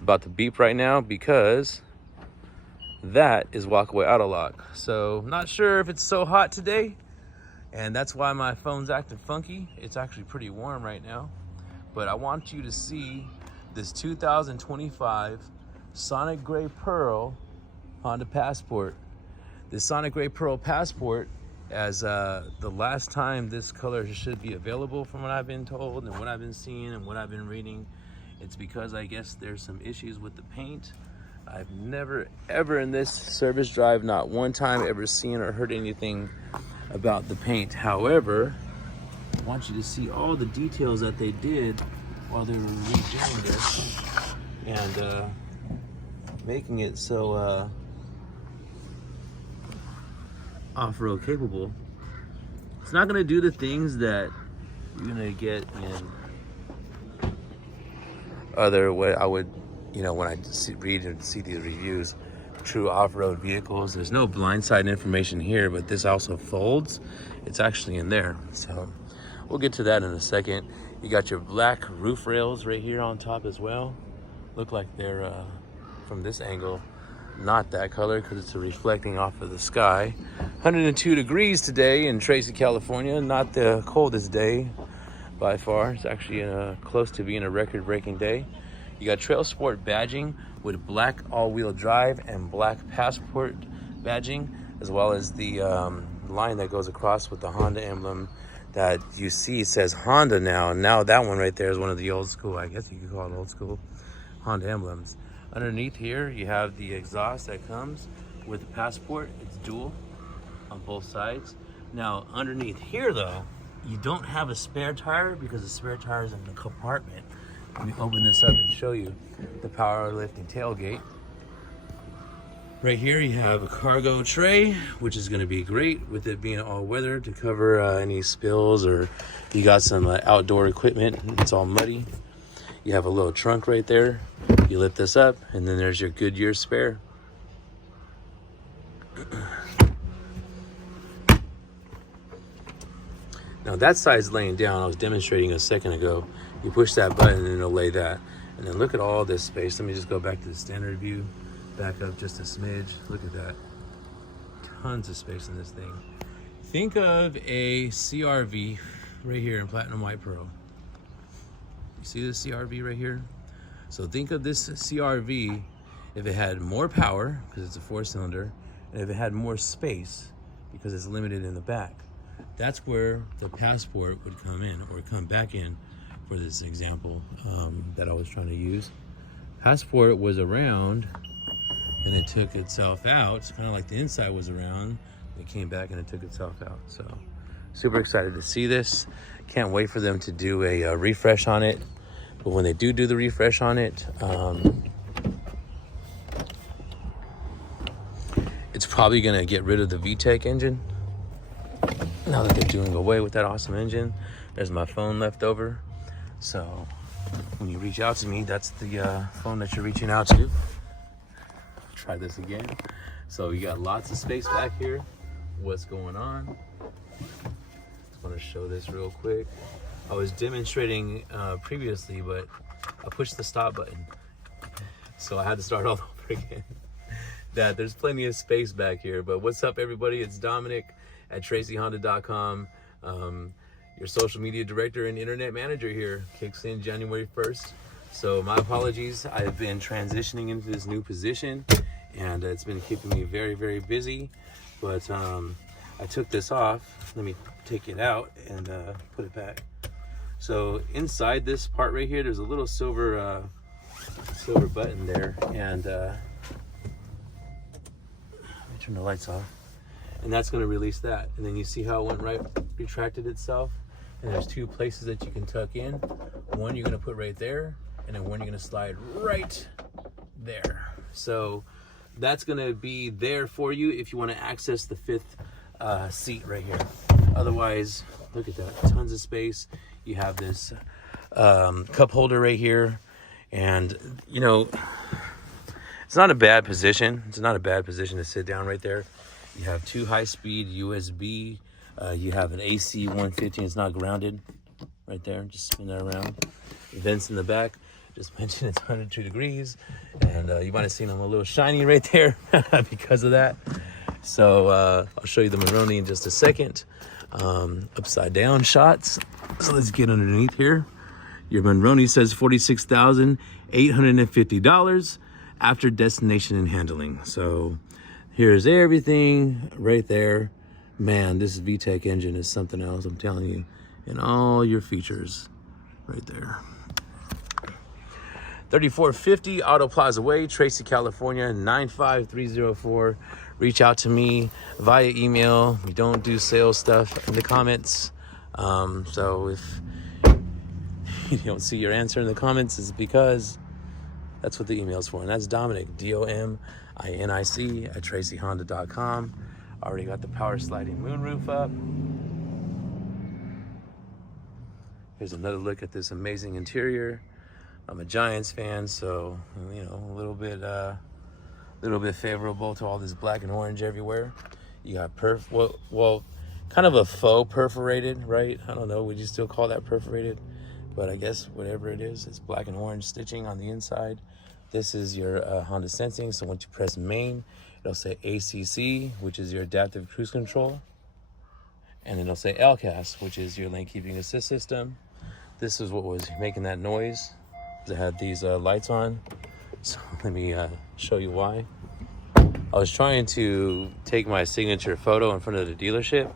It's about to beep right now because that is walkaway auto lock. So not sure if it's so hot today, and that's why my phone's acting funky. It's actually pretty warm right now, but I want you to see this 2025 Sonic Gray Pearl Honda Passport. This Sonic Gray Pearl Passport, as the last time this color should be available from what I've been told and what I've been seeing and what I've been reading. It's because I guess there's some issues with the paint. I've never ever in this service drive, not one time ever seen or heard anything about the paint. However, I want you to see all the details that they did while they were redoing this and making it so off-road capable. It's not gonna do the things that you're gonna get in other, what I would, you know, when I read and see these reviews, true off-road vehicles. There's no blindside information here, but this also folds. It's actually in there, so we'll get to that in a second. You got your black roof rails right here on top as well. Look like they're from this angle not that color because it's reflecting off of the sky. 102 degrees today in Tracy, California. Not the coldest day by far. It's actually close to being a record-breaking day. You got Trailsport badging with black all-wheel drive and black Passport badging, as well as the line that goes across with the Honda emblem that you see says Honda now. Now that one right there is one of the old school, I guess you could call it old school, Honda emblems. Underneath here, you have the exhaust that comes with the Passport. It's dual on both sides. Now, underneath here though, you don't have a spare tire because the spare tire is in the compartment. Let me open this up and show you the power lifting tailgate. Right here you have a cargo tray, which is going to be great with it being all weather to cover any spills, or you got some outdoor equipment, it's all muddy. You have a little trunk right there. You lift this up and then there's your Goodyear spare. Now that side's laying down. I was demonstrating a second ago. You push that button and it'll lay that. And then look at all this space. Let me just go back to the standard view. Back up just a smidge. Look at that. Tons of space in this thing. Think of a CRV right here in Platinum White Pearl. You see this CRV right here? So think of this CRV if it had more power, because it's a 4-cylinder, and if it had more space, because it's limited in the back. That's where the Passport would come in, or come back in for this example that I was trying to use. Passport was around and it took itself out. It's kind of like the inside was around, it came back and it took itself out. So super excited to see this. Can't wait for them to do a refresh on it. But when they do the refresh on it, it's probably gonna get rid of the VTEC engine. Now that they're doing away with that awesome engine, there's my phone left over. So when you reach out to me, that's the phone that you're reaching out to. Try this again. So you got lots of space back here. What's going on? Just want to show this real quick. I was demonstrating previously, but I pushed the stop button, so I had to start all over again. That there's plenty of space back here. But what's up, everybody? It's Dominic at TracyHonda.com. Your social media director and internet manager here. Kicks in January 1st. So my apologies. I've been transitioning into this new position, and it's been keeping me very, very busy. But I took this off. Let me take it out and put it back. So inside this part right here, there's a little silver button there, and let me turn the lights off, and that's going to release that. And then you see how it went right, retracted itself, and there's two places that you can tuck in. One you're going to put right there, and then one you're going to slide right there. So that's going to be there for you if you want to access the fifth seat right here. Otherwise, look at that, tons of space. You have this cup holder right here, and you know, it's not a bad position. It's not a bad position to sit down right there. You have two high-speed USB. You have an AC 150. It's not grounded right there. Just spin that around. Vents in the back. Just mentioned it's 102 degrees, and you might have seen I'm a little shiny right there because of that. So I'll show you the Maroni in just a second. Upside down shots. So let's get underneath here. Your Maroni says $46,850 after destination and handling. So here's everything right there. Man, this VTEC engine is something else, I'm telling you. And all your features right there. 3450 Auto Plaza Way, Tracy, California, 95304. Reach out to me via email. We don't do sales stuff in the comments. So if you don't see your answer in the comments, it's because that's what the email's for. And that's Dominic, Dominic at tracyhonda.com. Already got the power sliding moonroof up. Here's another look at this amazing interior. I'm a Giants fan, so you know, a little bit favorable to all this black and orange everywhere. You got well, kind of a faux perforated, right? I don't know, would you still call that perforated? But I guess whatever it is, it's black and orange stitching on the inside. This is your Honda Sensing, so once you press main, it'll say ACC, which is your adaptive cruise control. And it'll say LCAS, which is your lane keeping assist system. This is what was making that noise. It had these lights on. So let me show you why. I was trying to take my signature photo in front of the dealership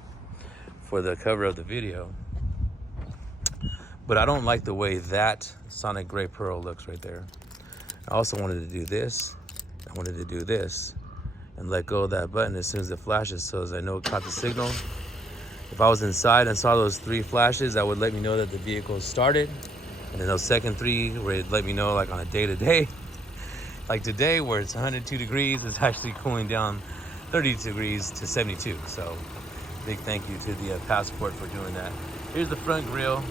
for the cover of the video. But I don't like the way that Sonic Gray Pearl looks right there. I also wanted to do this. I wanted to do this and let go of that button as soon as it flashes, so as I know it caught the signal. If I was inside and saw those 3 flashes, that would let me know that the vehicle started. And then those second 3 where it let me know, like on a day-to-day. Like today, where it's 102 degrees, it's actually cooling down 30 degrees to 72. So big thank you to the Passport for doing that. Here's the front grille.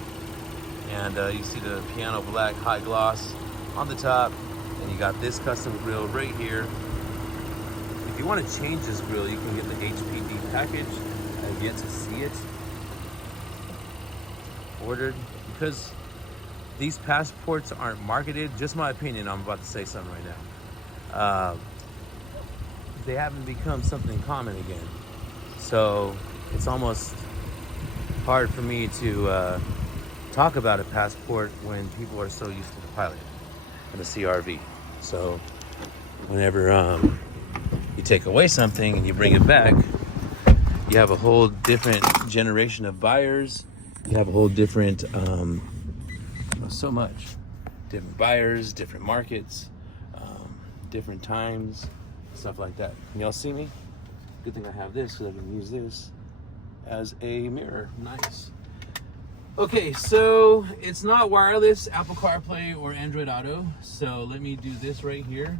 And you see the piano black high gloss on the top. And you got this custom grille right here. If you want to change this grille, you can get the HPD package. I've yet to see it ordered, because these Passports aren't marketed. Just my opinion, I'm about to say something right now. They haven't become something common again. So it's almost hard for me to talk about a Passport when people are so used to the Pilot and the CRV. So whenever you take away something and you bring it back, you have a whole different generation of buyers. You have a whole different, so much. Different buyers, different markets, different times, stuff like that. Can y'all see me? Good thing I have this, because I can use this as a mirror. Nice. Okay, so it's not wireless, Apple CarPlay or Android Auto. So let me do this right here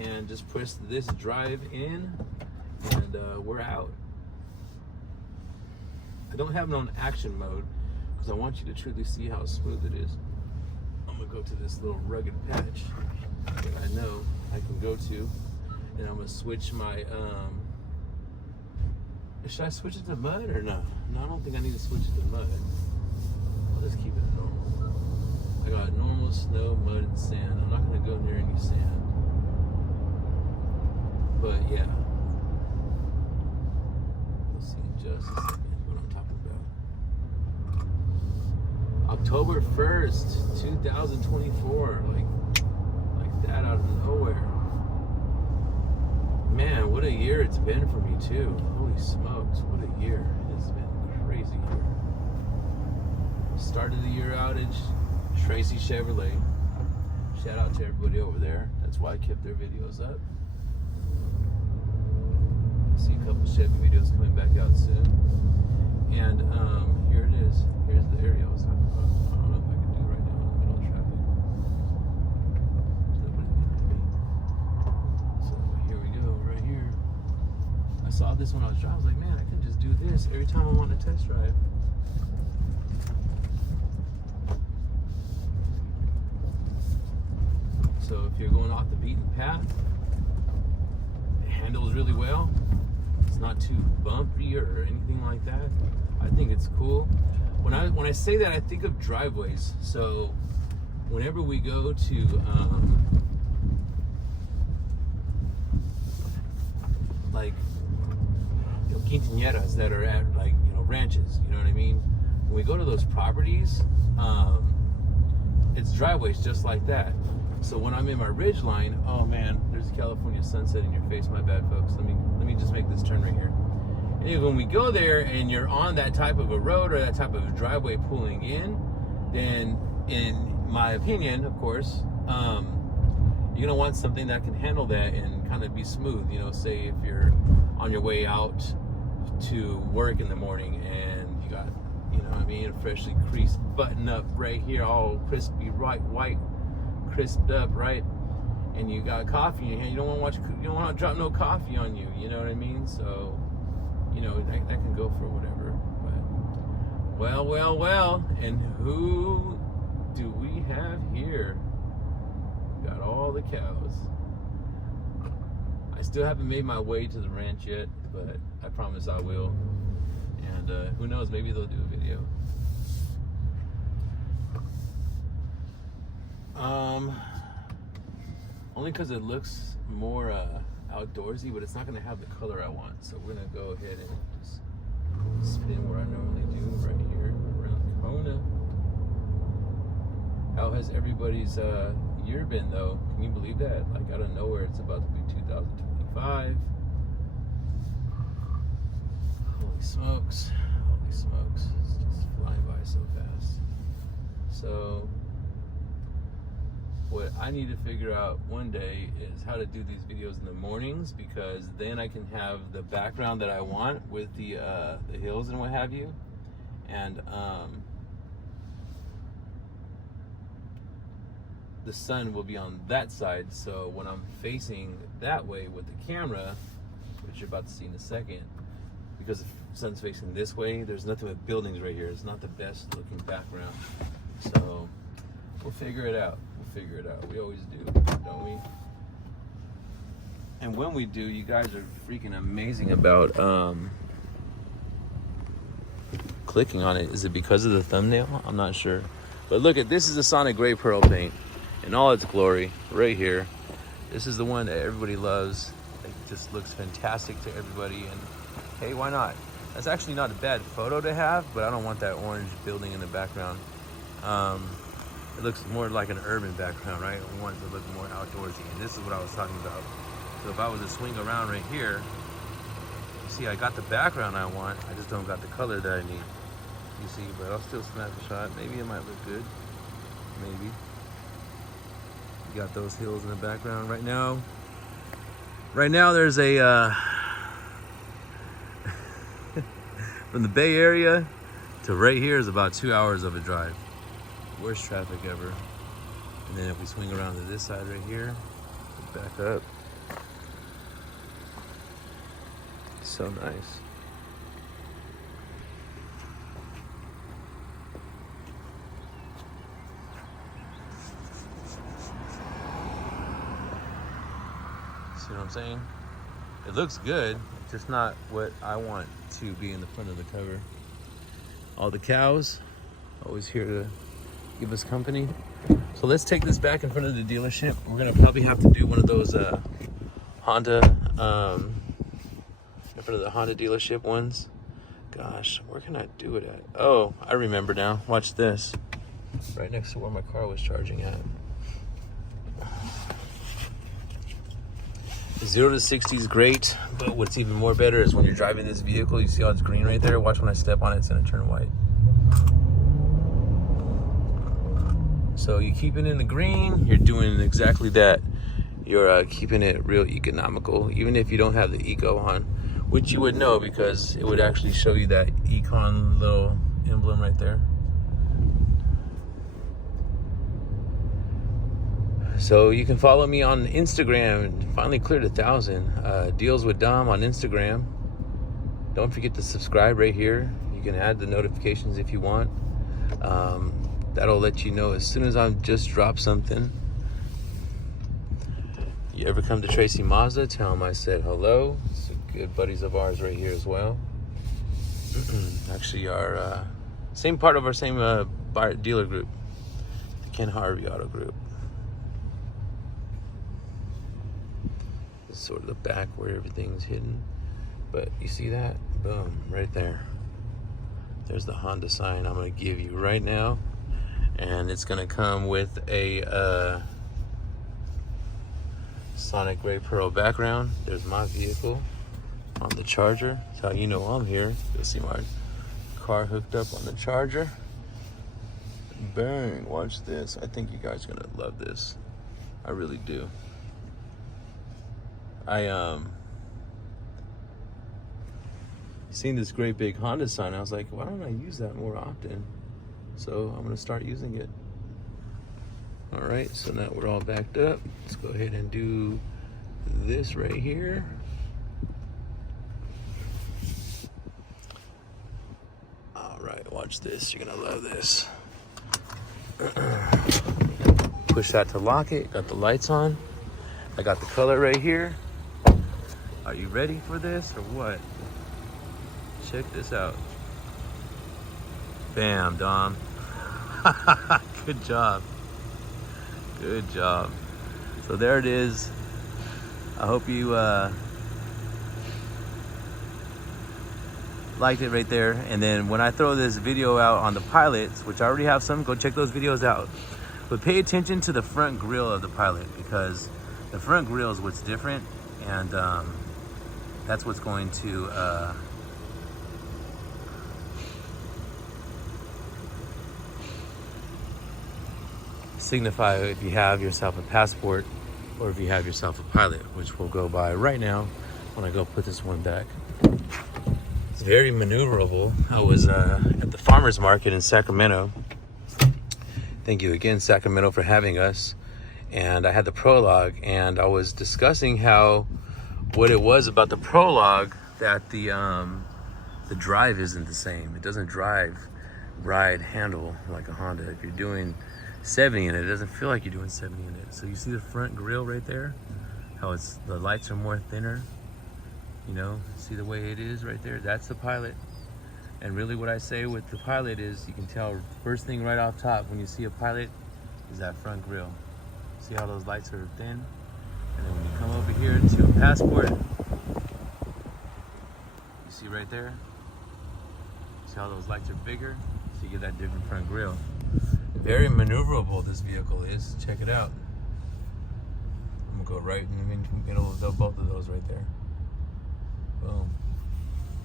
and just push this drive in, and we're out. I don't have it on action mode because I want you to truly see how smooth it is. I'm gonna go to this little rugged patch that I know I can go to, and I'm gonna switch my, should I switch it to mud or no? No, I don't think I need to switch it to mud. I'll just keep it normal. I got normal snow, mud, and sand. I'm not gonna go near any sand. But yeah. Let's see just a second what I'm talking about. October 1st, 2024. Like that out of nowhere. Man, what a year it's been for me too. Holy smokes, what a year. It's been a crazy year. Start of the year outage, Tracy Chevrolet. Shout out to everybody over there. That's why I kept their videos up. I see a couple Chevy videos coming back out soon. And here it is. Here's the area I was talking about. I don't know if I can do right now in the middle of traffic. There's nobody behind me. So here we go, right here. I saw this when I was driving. I was like, man, I can just do this every time I want to test drive. So if you're going off the beaten path, it handles really well. It's not too bumpy or anything like that. I think it's cool. When I say that, I think of driveways. So whenever we go to like quinceañeras that are at like ranches, you know what I mean? When we go to those properties, it's driveways just like that. So when I'm in my ridge line, oh man, there's a California sunset in your face. My bad, folks. Let me just make this turn right here. And when we go there and you're on that type of a road or that type of a driveway pulling in, then in my opinion, of course, you're gonna want something that can handle that and kind of be smooth. Say if you're on your way out to work in the morning and you got, a freshly creased button up right here, all crispy, white, crisped up, right? And you got coffee in your hand. You don't want to drop no coffee on you. You know what I mean? So, that can go for whatever. But well. And who do we have here? Got all the cows. I still haven't made my way to the ranch yet, but I promise I will. And who knows, maybe they'll do a video. Only because it looks more outdoorsy, but it's not going to have the color I want. So we're going to go ahead and just spin where I normally do, right here around Kona. How has everybody's year been, though? Can you believe that? Like, out of nowhere, it's about to be 2025. Holy smokes. It's just flying by so fast. So what I need to figure out one day is how to do these videos in the mornings, because then I can have the background that I want with the hills and what have you. And the sun will be on that side, so when I'm facing that way with the camera, which you're about to see in a second, because the sun's facing this way, there's nothing but buildings right here. It's not the best looking background. So we'll figure it out. We always do, don't we? And when we do, you guys are freaking amazing about clicking on it. Is it because of the thumbnail? I'm not sure. But look at this, is the Sonic Gray Pearl paint in all its glory right here. This is the one that everybody loves. It just looks fantastic to everybody, and hey, why not? That's actually not a bad photo to have, but I don't want that orange building in the background. It looks more like an urban background, right? We want it to look more outdoorsy, and this is what I was talking about. So if I was to swing around right here, you see I got the background I want, I just don't got the color that I need. You see, but I'll still snap a shot. Maybe it might look good, maybe. You got those hills in the background right now. Right now there's a, from the Bay Area to right here is about 2 hours of a drive. Worst traffic ever. And then if we swing around to this side right here, back up. So nice. See what I'm saying? It looks good, just not what I want to be in the front of the cover. All the cows, always here to give us company. So let's take this back in front of the dealership. We're gonna probably have to do one of those Honda, in front of the Honda dealership ones. Gosh, where can I do it at? Oh, I remember now. Watch this. Right next to where my car was charging at. 0 to 60 is great, but what's even more better is when you're driving this vehicle, you see how it's green right there? Watch when I step on it, it's gonna turn white. So you keep it in the green, you're doing exactly that. You're keeping it real economical, even if you don't have the eco on, which you would know because it would actually show you that econ little emblem right there. So you can follow me on Instagram. Finally cleared 1,000. Deals with Dom on Instagram. Don't forget to subscribe right here. You can add the notifications if you want. That'll let you know as soon as I just drop something. You ever come to Tracy Mazda, tell them I said hello. Some good buddies of ours right here as well. Actually, our same part of our same dealer group. Ken Harvey Auto Group. This is sort of the back where everything's hidden. But you see that? Boom, right there. There's the Honda sign I'm going to give you right now. And it's going to come with a Sonic Gray Pearl background. There's my vehicle on the charger. That's how you know I'm here. You'll see my car hooked up on the charger. Bang, watch this. I think you guys are gonna love this. I really do. I seen this great big Honda sign. I was like, why don't I use that more often? So I'm gonna start using it. All right, so now we're all backed up. Let's go ahead and do this right here. All right, watch this. You're gonna love this. Push that to lock it. Got the lights on. I got the color right here. Are you ready for this or what? Check this out. Bam, Dom. Good job. Good job. So there it is. I hope you liked it right there. And then when I throw this video out on the pilots, which I already have some, go check those videos out. But pay attention to the front grille of the pilot, because the front grille is what's different, and that's what's going to signify if you have yourself a passport or if you have yourself a pilot, which we'll go by right now when I go put this one back. It's very maneuverable. I was at the farmer's market in Sacramento. Thank you again, Sacramento, for having us. And I had the Prologue, and I was discussing what it was about the Prologue that the drive isn't the same. It doesn't ride, handle like a Honda. If you're doing 70 in it, it doesn't feel like you're doing 70 in it. So you see the front grille right there? How the lights are more thinner. You know, see the way it is right there? That's the pilot. And really what I say with the pilot is, you can tell first thing right off top when you see a pilot is that front grille. See how those lights are thin? And then when you come over here to a Passport, you see right there? See how those lights are bigger? So you get that different front grille. Very maneuverable this vehicle is. Check it out. I'm gonna go right in the middle of both of those right there. Boom.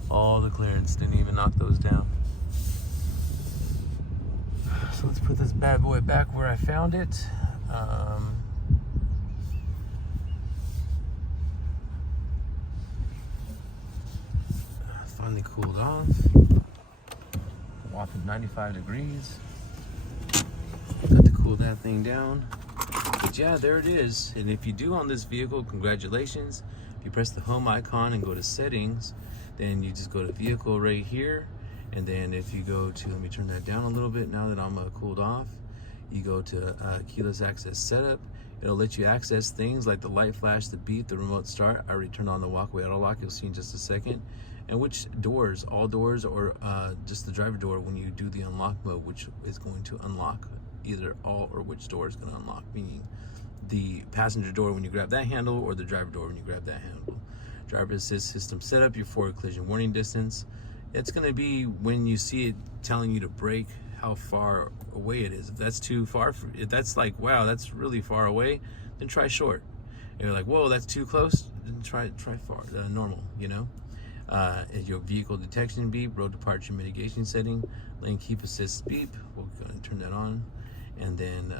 All the clearance, didn't even knock those down. So let's put this bad boy back where I found it. Finally cooled off. Whopping 95 degrees. Got to cool that thing down. But yeah, there it is. And if you do on this vehicle, congratulations. If you press the home icon and go to settings, then you just go to vehicle right here. And then if you go to, let me turn that down a little bit now that I'm cooled off. You go to keyless access setup. It'll let you access things like the light flash, the beep, the remote start. I already turned on the walkway auto lock. You'll see in just a second. And which doors, all doors, or just the driver door when you do the unlock mode, which is going to unlock either all or which door is going to unlock, meaning the passenger door when you grab that handle or the driver door when you grab that handle. Driver assist system setup, your forward collision warning distance. It's going to be when you see it telling you to brake, how far away it is. If that's too far, if that's like, wow, that's really far away, then try short. If you're like, whoa, that's too close, then try far, normal, you know. Your vehicle detection beep, road departure mitigation setting, lane keep assist beep, we'll go ahead and turn that on. And then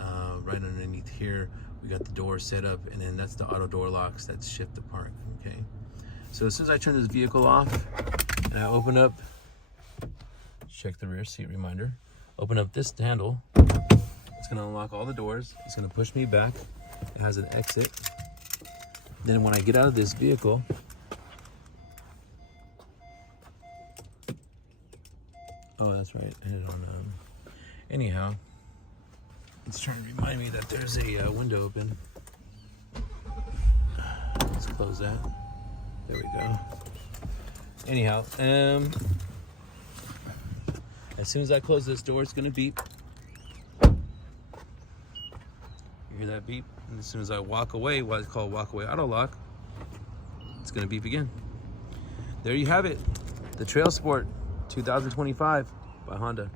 right underneath here, we got the door set up, and then that's the auto door locks, that's shift to park, okay? So as soon as I turn this vehicle off, and I open up, check the rear seat reminder, open up this handle, it's gonna unlock all the doors, it's gonna push me back, it has an exit. Then when I get out of this vehicle, oh, that's right, I hit it on, anyhow, it's trying to remind me that there's a window open. Let's close that. There we go. Anyhow, as soon as I close this door, it's gonna beep. Hear that beep? And as soon as I walk away, what is called walk away auto lock, it's gonna beep again. There you have it. The Trailsport 2025 by Honda.